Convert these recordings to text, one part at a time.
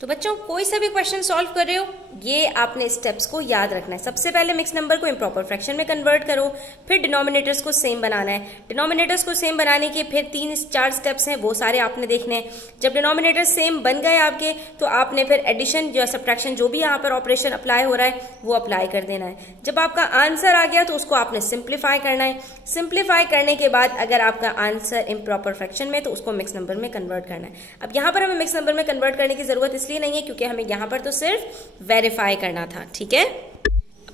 तो बच्चों कोई सा भी क्वेश्चन सॉल्व कर रहे हो, ये आपने स्टेप्स को याद रखना है। सबसे पहले मिक्स नंबर को इम्प्रॉपर फ्रैक्शन में कन्वर्ट करो, फिर डिनोमिनेटर्स को सेम बनाना है। डिनोमिनेटर्स को सेम बनाने के फिर 3-4 स्टेप्स हैं, वो सारे आपने देखने हैं। जब डिनोमिनेटर सेम बन गए आपके, तो आपने फिर एडिशन या सब्ट्रैक्शन जो भी यहाँ पर ऑपरेशन अप्लाई हो रहा है वो अप्लाई कर देना है। जब आपका आंसर आ गया तो उसको आपने सिंप्लीफाई करना है। सिंप्लीफाई करने के बाद अगर आपका आंसर इम्प्रॉपर फ्रैक्शन में, तो उसको मिक्स नंबर में कन्वर्ट करना है। अब यहाँ पर हमें मिक्स नंबर में कन्वर्ट करने की जरूरत इसलिए नहीं है क्योंकि हमें यहाँ पर तो सिर्फ वेरीफाई करना था। ठीक है,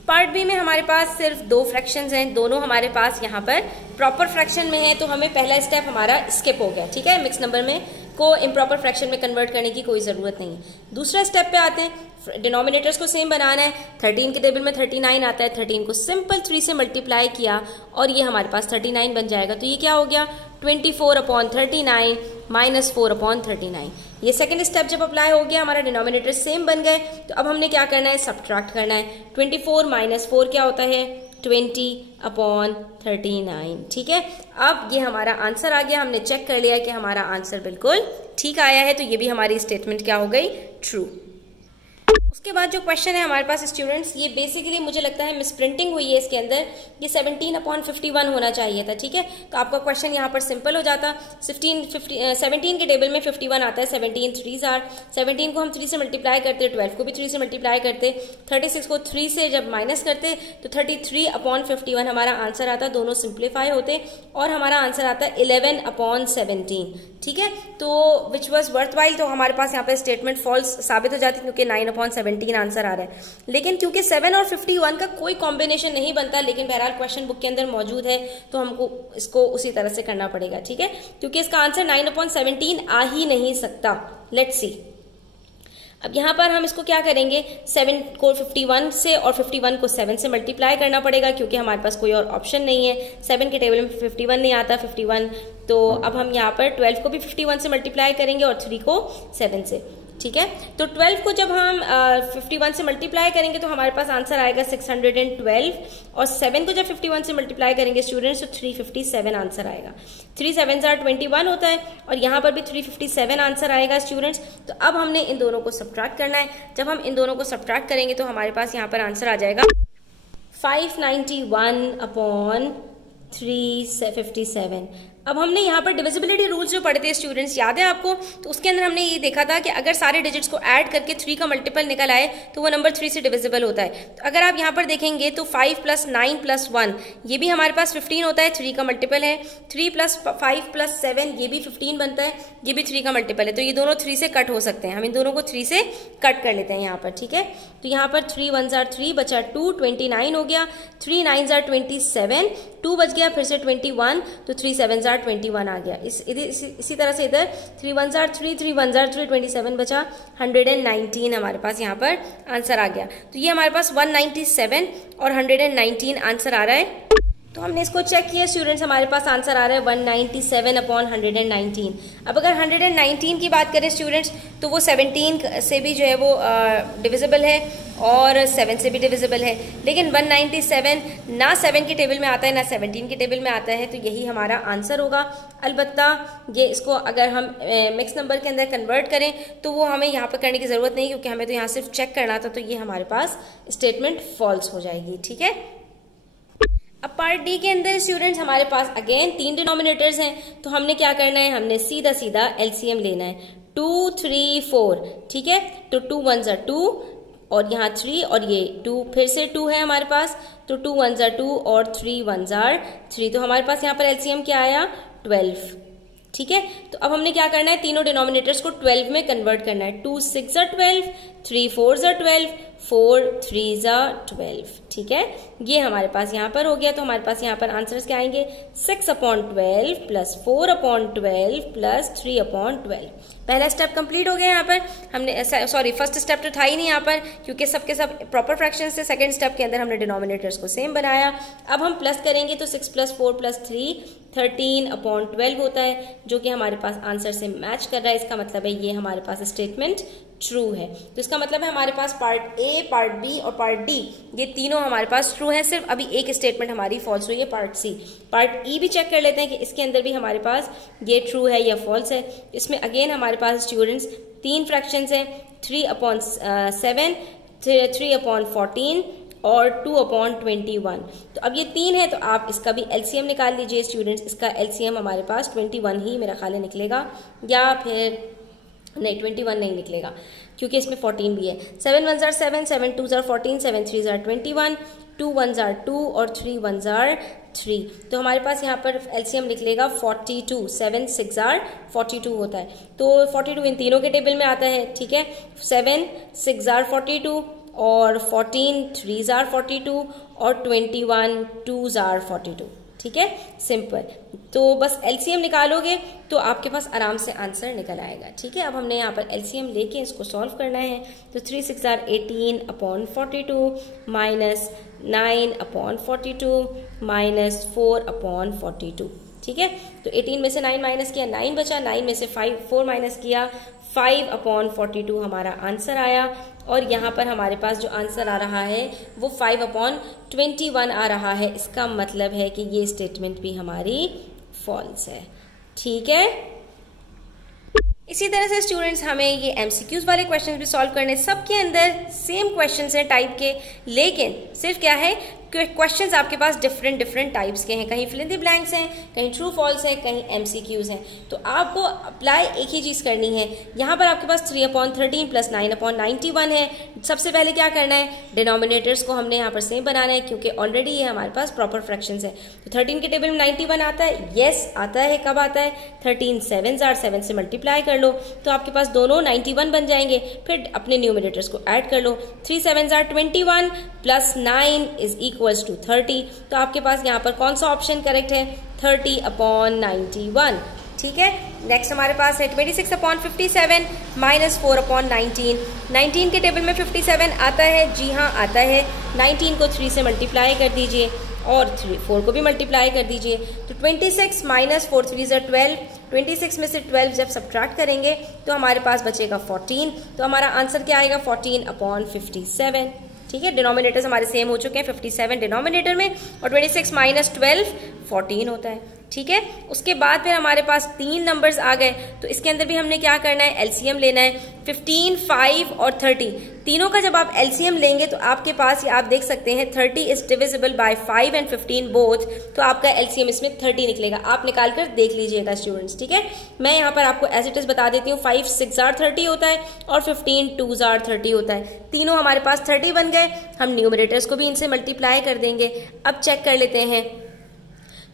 पार्ट बी में हमारे पास सिर्फ 2 फ्रैक्शंस हैं, दोनों हमारे पास यहाँ पर प्रॉपर फ्रैक्शन में है, तो हमें पहला स्टेप हमारा स्किप हो गया। ठीक है, मिक्स नंबर में को इम्प्रॉपर फ्रैक्शन में कन्वर्ट करने की कोई जरूरत नहीं है। दूसरा स्टेप पे आते हैं, डिनोमिनेटर्स को सेम बनाना है। 13 के टेबल में 39 आता है, 13 को सिंपल 3 से मल्टीप्लाई किया और ये हमारे पास 39 बन जाएगा। तो ये क्या हो गया, 24/39 माइनस 4/39। ये सेकंड स्टेप जब अप्लाई हो गया, हमारा डिनोमिनेटर सेम बन गए, तो अब हमने क्या करना है, सब्ट्रैक्ट करना है। 24 माइनस 4 क्या होता है, 20/39। ठीक है, अब ये हमारा आंसर आ गया। हमने चेक कर लिया कि हमारा आंसर बिल्कुल ठीक आया है, तो ये भी हमारी स्टेटमेंट क्या हो गई, ट्रू। उसके बाद जो क्वेश्चन है हमारे पास स्टूडेंट्स, ये बेसिकली मुझे लगता है मिसप्रिंटिंग हुई है इसके अंदर। ये 17/51 होना चाहिए था। ठीक है, तो आपका क्वेश्चन यहाँ पर सिंपल हो जाता। 17 के टेबल में 51 आता है, 17 3s आर। 17 को हम 3 से मल्टीप्लाई करते, 12 को भी 3 से मल्टीप्लाई करते, 36 को 3 से जब माइनस करते तो 33/51 हमारा आंसर आता। दोनों सिंप्लीफाई होते और हमारा आंसर आता 11/17। ठीक है, तो विच वॉज वर्थ वाइल, तो हमारे पास यहाँ पर स्टेटमेंट फॉल्स साबित हो जाती क्योंकि 9/17 आंसर आ रहा है। लेकिन क्योंकि 7 और 51 का कोई कॉम्बिनेशन नहीं बनता, लेकिन बहरहाल क्वेश्चन बुक के अंदर मौजूद है तो हमको इसको उसी तरह से करना पड़ेगा। ठीक है, क्योंकि इसका आंसर 9/17 आ ही नहीं सकता। लेट्स सी, अब यहाँ पर हम इसको क्या करेंगे, 7 को 51 से और 51 को 7 से मल्टीप्लाई करना पड़ेगा क्योंकि हमारे पास कोई और ऑप्शन नहीं है। 7 के टेबल में 51 नहीं आता, 51, तो अब हम यहाँ पर 12 को भी 51 से मल्टीप्लाई करेंगे और 3 को 7 से। ठीक है, तो 12 को जब हम 51 से मल्टीप्लाई करेंगे तो हमारे पास आंसर आएगा 612 और 7 को जब 51 से मल्टीप्लाई करेंगे स्टूडेंट्स तो 357 आंसर आएगा। 3 7s are 21 होता है और यहाँ पर भी 357 आंसर आएगा स्टूडेंट्स। तो अब हमने इन दोनों को सब्ट्रैक्ट करना है। जब हम इन दोनों को सब्ट्रैक्ट करेंगे तो हमारे पास यहाँ पर आंसर आ जाएगा 591/357। अब हमने यहाँ पर डिविजिबिलिटी रूल्स जो पढ़े थे स्टूडेंट्स, याद है आपको, तो उसके अंदर हमने ये देखा था कि अगर सारे डिजिट्स को ऐड करके 3 का मल्टीपल निकल आए तो वो नंबर 3 से डिविजिबल होता है। तो अगर आप यहाँ पर देखेंगे तो 5 + 9 + 1 ये भी हमारे पास 15 होता है, 3 का मल्टीपल है। 3 + 5 + 7 ये भी 15 बनता है, ये भी 3 का मल्टीपल है। तो ये दोनों 3 से कट हो सकते हैं, हम इन दोनों को 3 से कट कर लेते हैं यहाँ पर। ठीक है, तो यहाँ पर 3 1s are 3 बचा 2, 29 हो गया। 3 9s are 27, 2 बच गया, फिर से 21, तो 3 7s are 21 आ गया। इसी तरह से इधर 3 1s are 3, 3 1s are 3, 27 बचा, 119 हमारे पास यहाँ पर आंसर आ गया। तो ये हमारे पास 197 और 119 आंसर आ रहा है। तो हमने इसको चेक किया स्टूडेंट्स, हमारे पास आंसर आ रहा है 197/119। अब अगर 119 की बात करें स्टूडेंट्स तो वो 17 से भी जो है वो डिविजिबल है और 7 से भी डिविजिबल है, लेकिन 197 ना 7 के टेबल में आता है ना 17 के टेबल में आता है, तो यही हमारा आंसर होगा। अलबत्ता ये इसको अगर हम मिक्स नंबर के अंदर कन्वर्ट करें तो वो हमें यहाँ पर करने की ज़रूरत नहीं क्योंकि हमें तो यहाँ सिर्फ चेक करना था, तो ये हमारे पास स्टेटमेंट फॉल्स हो जाएगी। ठीक है, अब पार्ट डी के अंदर स्टूडेंट्स हमारे पास अगेन 3 डिनोमिनेटर्स हैं, तो हमने क्या करना है, हमने सीधा सीधा एलसीएम लेना है। 2 3 4, ठीक है, तो 2 1s are 2 और यहाँ 3 और ये 2 फिर से 2 है हमारे पास, तो 2 1s are 2 और 3 1s are 3, तो हमारे पास यहाँ पर एलसीएम क्या आया, 12। ठीक है, तो अब हमने क्या करना है, तीनों डिनोमिनेटर्स को 12 में कन्वर्ट करना है। 2 6s are 12, 3 4s are 12, 4 3s are 12। ठीक है, ये हमारे पास यहाँ पर हो गया। तो हमारे पास यहाँ पर आंसर्स क्या आएंगे, 6/12 + 4/12 + 3/12। पहला स्टेप कंप्लीट हो गया यहाँ पर। हमने सॉरी फर्स्ट स्टेप तो था ही नहीं यहाँ पर क्योंकि सबके सब प्रॉपर फ्रैक्शंस थे। सेकंड स्टेप के अंदर हमने डिनोमिनेटर्स को सेम बनाया। अब हम प्लस करेंगे तो 6 + 4 + 3 13/12 होता है, जो कि हमारे पास आंसर से मैच कर रहा है। इसका मतलब है ये हमारे पास स्टेटमेंट ट्रू है। तो इसका मतलब है हमारे पास पार्ट ए, पार्ट बी और पार्ट डी ये तीनों हमारे पास ट्रू है। सिर्फ अभी एक स्टेटमेंट हमारी फॉल्स हुई है, पार्ट सी। पार्ट ई भी चेक कर लेते हैं कि इसके अंदर भी हमारे पास ये ट्रू है या फॉल्स है। इसमें अगेन हमारे पास स्टूडेंट्स तीन फ्रैक्शंस हैं, 3/7, 3/14 और 2/21। तो अब ये तीन है, तो आप इसका भी एलसीएम निकाल लीजिए स्टूडेंट्स। इसका एलसीएम हमारे पास 21 ही मेरा ख्याल है निकलेगा, या फिर नहीं 21 नहीं निकलेगा क्योंकि इसमें 14 भी है। 7 1s are 7, 7 2s are 14, 7 3s are 21, 2 1s are 2 और 3 1s are 3। तो हमारे पास यहाँ पर एलसीएम निकलेगा 42। 7 6 are 42 होता है, तो 42 इन तीनों के टेबल में आता है, ठीक है। 7 6 are 42 और 14 3s are 42 और 21 2s are 42, ठीक है, सिंपल। तो बस एलसीएम निकालोगे तो आपके पास आराम से आंसर निकल आएगा, ठीक है। अब हमने यहाँ पर एलसीएम लेके इसको सॉल्व करना है। तो 3 6 are 18/42 माइनस 9/42 माइनस 4/42, ठीक है। तो 18 में से 9 माइनस किया, 9 बचा, 9 में से 4 माइनस किया, 5/42 हमारा आंसर आया। और यहाँ पर हमारे पास जो आंसर आ रहा है वो 5/21 आ रहा है। इसका मतलब है कि ये स्टेटमेंट भी हमारी फॉल्स है, ठीक है। इसी तरह से स्टूडेंट्स हमें ये एमसीक्यूज वाले क्वेश्चंस भी सॉल्व करने, सबके अंदर सेम क्वेश्चंस हैं टाइप के, लेकिन सिर्फ क्या है क्वेश्चंस आपके पास डिफरेंट टाइप्स के हैं। कहीं फिल इन द ब्लैंक्स हैं, कहीं ट्रू फॉल्स है, कहीं एमसीक्यूज हैं। तो आपको अप्लाई एक ही चीज करनी है। यहाँ पर आपके पास 3/13 प्लस 9/91 है। सबसे पहले क्या करना है, डिनोमिनेटर्स को हमने यहाँ पर सेम बनाना है क्योंकि ऑलरेडी ये हमारे पास प्रॉपर फ्रैक्शंस है। तो 13 के टेबल में 91 आता है, यस आता है। कब आता है, 13 7s are 7 से मल्टीप्लाई कर लो तो आपके पास दोनों 91 बन जाएंगे। फिर अपने न्यूमिनेटर्स को ऐड कर लो, 3 7s are 21 plus 9 is equals to 30। तो आपके पास यहाँ पर कौन सा ऑप्शन करेक्ट है, 30/91, ठीक है। नेक्स्ट हमारे पास है 26/57 माइनस 4/19। 19 के टेबल में 57 आता है, जी हाँ आता है। 19 को 3 से मल्टीप्लाई कर दीजिए और 4 को भी मल्टीप्लाई कर दीजिए। तो 26 माइनस 4 3s are 12। 26 में से 12 जब सब्ट्रैक्ट करेंगे तो हमारे पास बचेगा 14। तो हमारा आंसर क्या आएगा, 14/57, ठीक है। डिनोमिनेटर्स हमारे सेम हो चुके हैं, 57 डिनोमिनेटर में और 26 माइनस 12 14 होता है, ठीक है। उसके बाद फिर हमारे पास 3 नंबर्स आ गए, तो इसके अंदर भी हमने क्या करना है, एलसीएम लेना है। 15 5 और 30 तीनों का जब आप एलसीएम लेंगे तो आपके पास ये आप देख सकते हैं 30 is divisible by 5 and 15 both. तो आपका एलसीएम इसमें 30 निकलेगा। आप निकाल कर देख लीजिएगा स्टूडेंट्स, ठीक है। मैं यहाँ पर आपको एज इट इज बता देती हूँ, 5 6 are 30 होता है और 15 2s are 30 होता है। तीनों हमारे पास 30 बन गए। हम न्यूमरेटर्स को भी इनसे मल्टीप्लाई कर देंगे। अब चेक कर लेते हैं।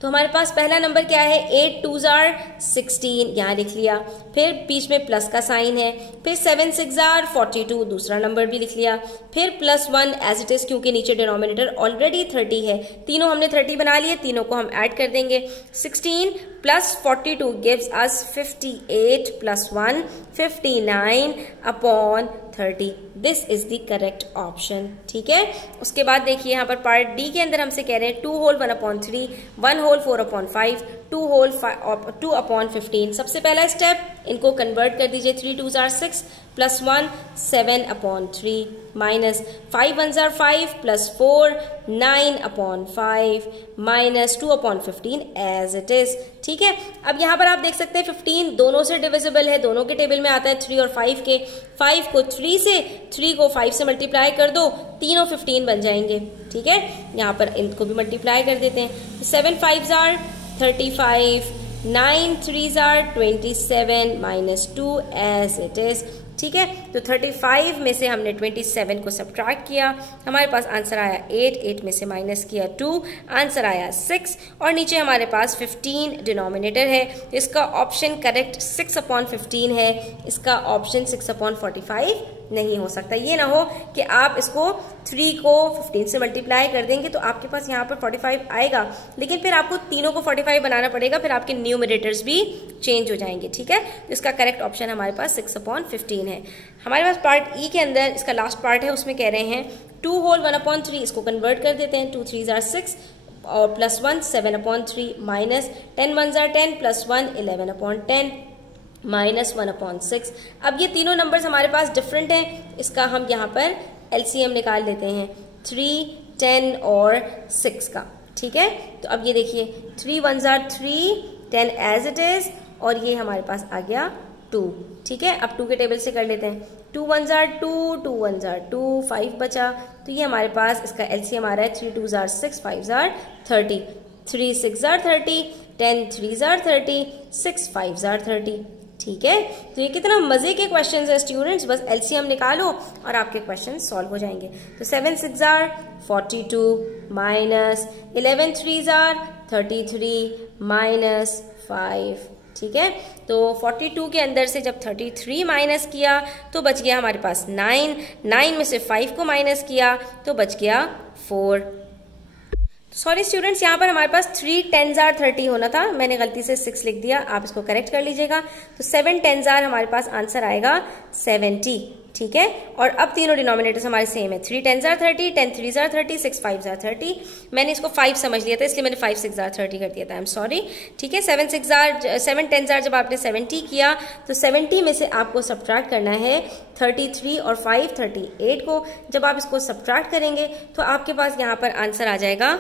तो हमारे पास पहला नंबर क्या है, 8 2s are 16, यहाँ लिख लिया। फिर बीच में प्लस का साइन है। फिर 7 6 are 42, दूसरा नंबर भी लिख लिया। फिर +1 एज इट इज क्योंकि नीचे डिनोमिनेटर ऑलरेडी 30 है। तीनों हमने 30 बना लिए, तीनों को हम ऐड कर देंगे। 16 plus 42 gives us 58 plus 1 59/30। This is the correct option, ठीक है। उसके बाद देखिए यहाँ पर पार्ट डी के अंदर हमसे कह रहे हैं 2 whole 1/3, 1 whole 4/5, 2 whole 2/15। सबसे पहला स्टेप, इनको कन्वर्ट कर दीजिए। 3 2s are 6 plus 1 7/3 minus 5 1s are 5 plus 4 9/5 minus 2/15 as it is, ठीक है। अब यहाँ पर आप देख सकते हैं 15 दोनों से डिविजिबल है, दोनों के टेबल में आता है 3 और 5 के। 5 को 3 से, 3 को 5 से मल्टीप्लाई कर दो, तीनों 15 बन जाएंगे, ठीक है। यहाँ पर इनको भी मल्टीप्लाई कर देते हैं। 7 5s are 35, 9 3s are 27 minus 2 as it is, ठीक है। तो 35 में से हमने 27 को सब्ट्रैक्ट किया, हमारे पास आंसर आया 8, 8 में से माइनस किया 2, आंसर आया 6 और नीचे हमारे पास 15 डिनोमिनेटर है। इसका ऑप्शन करेक्ट 6/15 है, इसका ऑप्शन 6/45 नहीं हो सकता। ये ना हो कि आप इसको 3 को 15 से मल्टीप्लाई कर देंगे तो आपके पास यहाँ पर 45 आएगा, लेकिन फिर आपको तीनों को 45 बनाना पड़ेगा, फिर आपके न्यूमरेटर्स भी चेंज हो जाएंगे, ठीक है। तो इसका करेक्ट ऑप्शन हमारे पास 6/15 है। हमारे पास पार्ट ई के अंदर इसका लास्ट पार्ट है, उसमें कह रहे हैं 2 whole 1/3, इसको कन्वर्ट कर देते हैं। 2 3s are 6 और plus 1 7/3 minus 10 1s are 10 plus 1 11/10 minus 1/6। अब ये तीनों नंबर्स हमारे पास डिफरेंट हैं, इसका हम यहाँ पर एलसीएम निकाल लेते हैं 3 10 और 6 का, ठीक है। तो अब ये देखिए 3 1s are 3, 10 as it is और ये हमारे पास आ गया 2, ठीक है। अब 2 के टेबल से कर लेते हैं, 2 1s are 2, 2 1s are 2, 5 बचा, तो ये हमारे पास इसका एलसीएम आ रहा है 3 2s are 6, 5s are 30, 3 6s are 30, 10 3s are 30, 6 5s are 30, ठीक है। तो ये कितना मजे के क्वेश्चंस है स्टूडेंट्स, बस एलसीएम निकालो और आपके क्वेश्चन सॉल्व हो जाएंगे। तो 7 6s are 42 minus 11 3s are 33 minus 5, ठीक है। तो 42 के अंदर से जब 33 माइनस किया तो बच गया हमारे पास 9, 9 में से 5 को माइनस किया तो बच गया 4। सॉरी स्टूडेंट्स, यहाँ पर हमारे पास 3 10s are 30 होना था, मैंने गलती से 6 लिख दिया, आप इसको करेक्ट कर लीजिएगा। तो 7 10s are हमारे पास आंसर आएगा 70, ठीक है। और अब तीनों डिनोमिनेटर्स हमारे सेम है, 3 10s are 30, 10 3s are 30, 6 5s are 30। मैंने इसको 5 समझ लिया था इसलिए मैंने 5 6s are 30 कर दिया था, आई एम सॉरी, ठीक है। 7 10s are जब आपने 70 किया तो 70 में से आपको सब्ट्रैक्ट करना है 33 और 5 38 को। जब आप इसको सब्ट्रैक्ट करेंगे तो आपके पास यहाँ पर आंसर आ जाएगा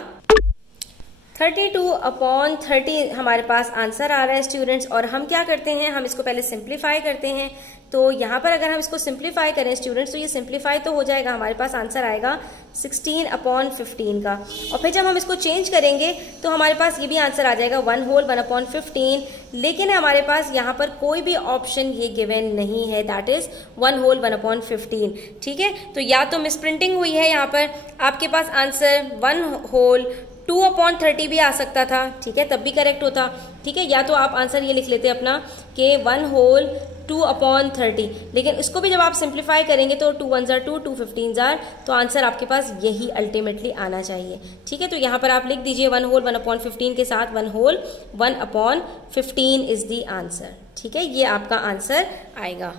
32/30 हमारे पास आंसर आ रहा है स्टूडेंट्स। और हम क्या करते हैं, हम इसको पहले सिंप्लीफाई करते हैं। तो यहाँ पर अगर हम इसको सिंप्लीफाई करें स्टूडेंट्स तो ये सिंप्लीफाई तो हो जाएगा, हमारे पास आंसर आएगा 16/15 का। और फिर जब हम इसको चेंज करेंगे तो हमारे पास ये भी आंसर आ जाएगा 1 whole 1/15। लेकिन हमारे पास यहाँ पर कोई भी ऑप्शन ये गिवन नहीं है, दैट इज 1 whole 1/15, ठीक है। तो या तो मिसप्रिंटिंग हुई है, यहाँ पर आपके पास आंसर 1 whole 2/30 भी आ सकता था, ठीक है, तब भी करेक्ट होता, ठीक है। या तो आप आंसर ये लिख लेते अपना कि 1 whole 2/30, लेकिन इसको भी जब आप सिंप्लीफाई करेंगे तो 2 1s are 2, 2 15s are, तो आंसर आपके पास यही अल्टीमेटली आना चाहिए, ठीक है। तो यहाँ पर आप लिख दीजिए 1 whole 1/15 के साथ 1 whole 1/15 इज द आंसर, ठीक है, ये आपका आंसर आएगा।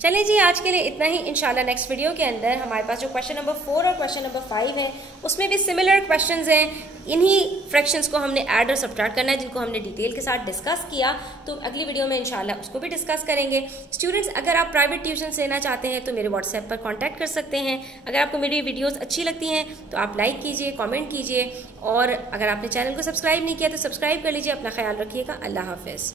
चलिए जी, आज के लिए इतना ही। इंशाल्लाह नेक्स्ट वीडियो के अंदर हमारे पास जो क्वेश्चन नंबर 4 और क्वेश्चन नंबर 5 है उसमें भी सिमिलर क्वेश्चंस हैं। इन्हीं फ्रैक्शंस को हमने ऐड और सब्ट्रैक्ट करना है जिनको हमने डिटेल के साथ डिस्कस किया, तो अगली वीडियो में इंशाल्लाह उसको भी डिस्कस करेंगे। स्टूडेंट्स, अगर आप प्राइवेट ट्यूशन लेना चाहते हैं तो मेरे व्हाट्सएप पर कॉन्टैक्ट कर सकते हैं। अगर आपको मेरी वीडियोज़ अच्छी लगती हैं तो आप लाइक कीजिए, कॉमेंट कीजिए, और अगर आपने चैनल को सब्सक्राइब नहीं किया तो सब्सक्राइब कर लीजिए। अपना ख्याल रखिएगा, अल्लाह हाफिज़।